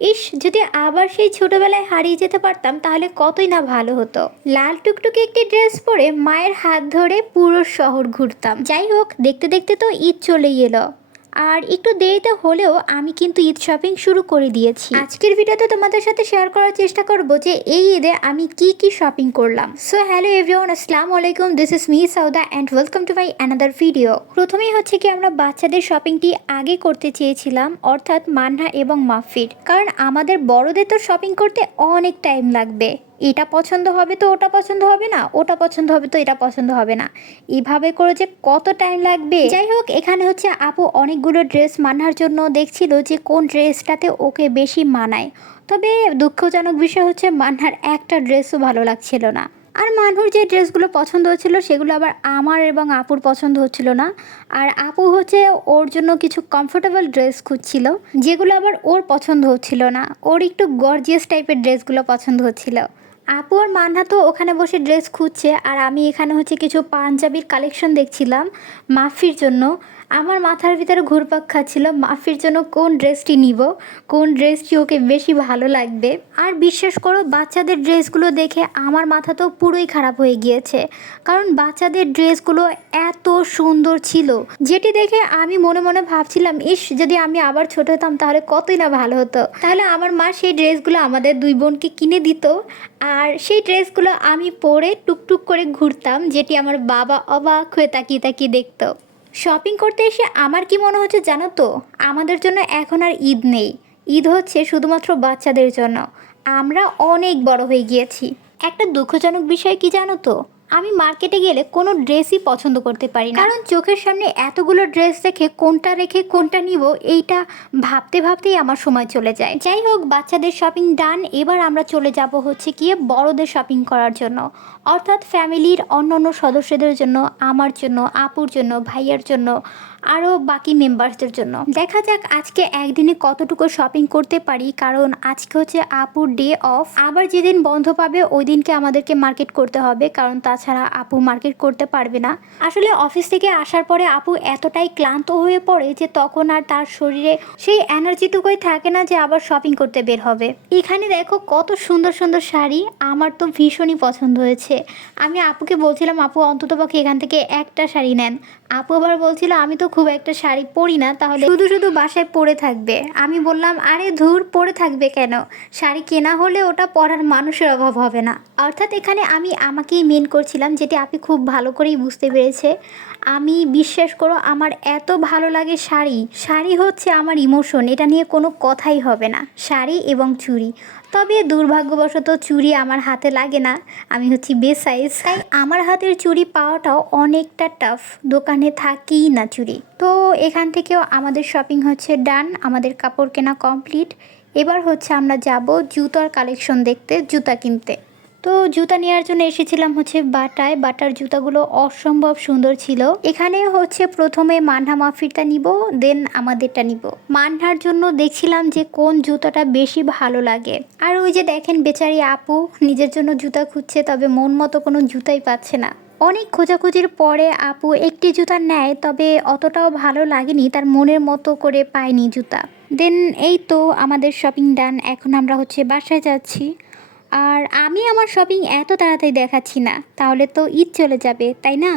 ইস, যদি আবার সেই ছোটবেলায় হারিয়ে যেতে পারতাম তাহলে কতই না ভালো হতো। লাল টুকটুকে একটি ড্রেস পরে মায়ের হাত ধরে পুরো শহর ঘুরতাম। যাই হোক, দেখতে দেখতে তো ঈদ চলেই এলো। আর একটু দেরিতে হলেও আমি কিন্তু ঈদ শপিং শুরু করে দিয়েছি। আজকের ভিডিওতে তোমাদের সাথে শেয়ার করার চেষ্টা করব যে এই ঈদে আমি কি কি শপিং করলাম। সো হ্যালো এভরিওয়ান, আসসালামু আলাইকুম, this is me Sawda and welcome to my another video. প্রথমেই হচ্ছে কি আমরা বাচ্চাদের শপিংটি আগে করতে চেয়েছিলাম, অর্থাৎ মান্না এবং মাহফির, কারণ আমাদের বড়দের তো শপিং করতে অনেক টাইম লাগবে। এটা পছন্দ হবে তো ওটা পছন্দ হবে না, ওটা পছন্দ হবে তো এটা পছন্দ হবে না, এভাবে করে যে কত টাইম লাগবে। যাই হোক, এখানে হচ্ছে আপু অনেকগুলো ড্রেস মানার জন্য দেখছিল যে কোন ড্রেসটাতে ওকে বেশি মানায়। তবে দুঃখজনক বিষয় হচ্ছে মান্নার একটা ড্রেসও ভালো লাগছিল না। আর মানুষ যে ড্রেসগুলো পছন্দ হচ্ছিল সেগুলো আবার আমার এবং আপুর পছন্দ হচ্ছিল না। আর আপু হচ্ছে ওর জন্য কিছু কমফোর্টেবল ড্রেস খুঁজছিল, যেগুলো আবার ওর পছন্দ হচ্ছিল না। ওর একটু গর্জিয়াস টাইপের ড্রেসগুলো পছন্দ হচ্ছিল। আপু আর মান্না তো ওখানে বসে ড্রেস খুঁজছে, আর আমি এখানে হচ্ছে কিছু পাঞ্জাবির কালেকশন দেখছিলাম মাফির জন্য। আমার মাথার ভিতরে ঘুরপাক খাচ্ছিল মাফির জন্য কোন ড্রেসটি নিব, কোন ড্রেসটি ওকে বেশি ভালো লাগবে। আর বিশ্বাস করো, বাচ্চাদের ড্রেসগুলো দেখে আমার মাথা তো পুরোই খারাপ হয়ে গিয়েছে, কারণ বাচ্চাদের ড্রেসগুলো এত সুন্দর ছিল, যেটি দেখে আমি মনে মনে ভাবছিলাম, ইস, যদি আমি আবার ছোট হতাম তাহলে কতই না ভালো হতো। তাহলে আমার মা সেই ড্রেসগুলো আমাদের দুই বোনকে কিনে দিত, আর সেই ড্রেসগুলো আমি পরে টুকটুক করে ঘুরতাম, যেটি আমার বাবা অবাক হয়ে তাকিয়ে তাকিয়ে দেখতো। শপিং করতে এসে আমার কি মনে হচ্ছে জানো তো, আমাদের জন্য এখন আর ঈদ নেই, ঈদ হচ্ছে শুধুমাত্র বাচ্চাদের জন্য। আমরা অনেক বড় হয়ে গিয়েছি। একটা দুঃখজনক বিষয় কি জানো তো, আমি মার্কেটে গেলে কোনো ড্রেসই পছন্দ করতে পারি না, কারণ চোখের সামনে এতগুলো ড্রেস দেখে কোনটা রেখে কোনটা নিব এইটা ভাবতে ভাবতেই আমার সময় চলে যায়। যাই হোক, বাচ্চাদের শপিং ডান। এবার আমরা চলে যাব হচ্ছে গিয়ে বড়দের শপিং করার জন্য, অর্থাৎ ফ্যামিলির অন্য অন্য সদস্যদের জন্য, আমার জন্য, আপুর জন্য, ভাইয়ার জন্য, আরও বাকি মেম্বার্সদের জন্য। দেখা যাক আজকে একদিনে কতটুকু শপিং করতে পারি, কারণ আজকে হচ্ছে আপুর ডে অফ। আবার যেদিন বন্ধ পাবে ওই দিনকে আমাদেরকে মার্কেট করতে হবে, কারণ তাছাড়া আপু মার্কেট করতে পারবে না। আসলে অফিস থেকে আসার পরে আপু এতটাই ক্লান্ত হয়ে পড়ে যে তখন আর তার শরীরে সেই এনার্জিটুকুই থাকে না যে আবার শপিং করতে বের হবে। এখানে দেখো কত সুন্দর সুন্দর শাড়ি, আমার তো ভীষণই পছন্দ হয়েছে। আমি আপুকে বলছিলাম, আপু অন্ততপক্ষে এখান থেকে একটা শাড়ি নেন। আপু আবার বলছিল, আমি তো খুব একটা শাড়ি পরি না, তাহলে শুধু শুধু বাসায় পরে থাকবে। আমি বললাম, আরে ধুর, পরে থাকবে কেন, শাড়ি কেনা হলে ওটা পরার মানুষের অভাব হবে না। অর্থাৎ এখানে আমি আমাকেই মেন করছিলাম, যেটি আপনি খুব ভালো করেই বুঝতে পেরেছে। আমি বিশ্বাস করো, আমার এত ভালো লাগে শাড়ি। শাড়ি হচ্ছে আমার ইমোশন, এটা নিয়ে কোনো কথাই হবে না। শাড়ি এবং চুড়ি, তবে দুর্ভাগ্যবশত চুড়ি আমার হাতে লাগে না, আমি হচ্ছি বেসাইজ, তাই আমার হাতের চুড়ি পাওয়াটাও অনেকটা টাফ, দোকানে থাকেই না চুড়ি। তো এখান থেকেও আমাদের শপিং হচ্ছে ডান, আমাদের কাপড় কেনা কমপ্লিট। এবার হচ্ছে আমরা যাব জুতার কালেকশন দেখতে, জুতা কিনতে। তো জুতা নেওয়ার জন্য এসেছিলাম হচ্ছে বাটায়। বাটার জুতাগুলো অসম্ভব সুন্দর ছিল। এখানে হচ্ছে প্রথমে মান্না মাফিরটা নিব, দেন আমাদেরটা নিব। মান্নার জন্য দেখছিলাম যে কোন জুতাটা বেশি ভালো লাগে। আর ওই যে দেখেন বেচারি আপু নিজের জন্য জুতা খুঁজছে, তবে মন মতো কোনো জুতাই পাচ্ছে না। অনেক খোঁজাখুঁজির পরে আপু একটি জুতা নেয়, তবে অতটাও ভালো লাগেনি, তার মনের মতো করে পায়নি জুতা। দেন এই তো আমাদের শপিং ডান, এখন আমরা হচ্ছে বাসায় যাচ্ছি। আর আমি আমার শপিং এত তাড়াতাড়ি দেখাচ্ছি না, তাহলে তো ঈদ চলে যাবে, তাই না?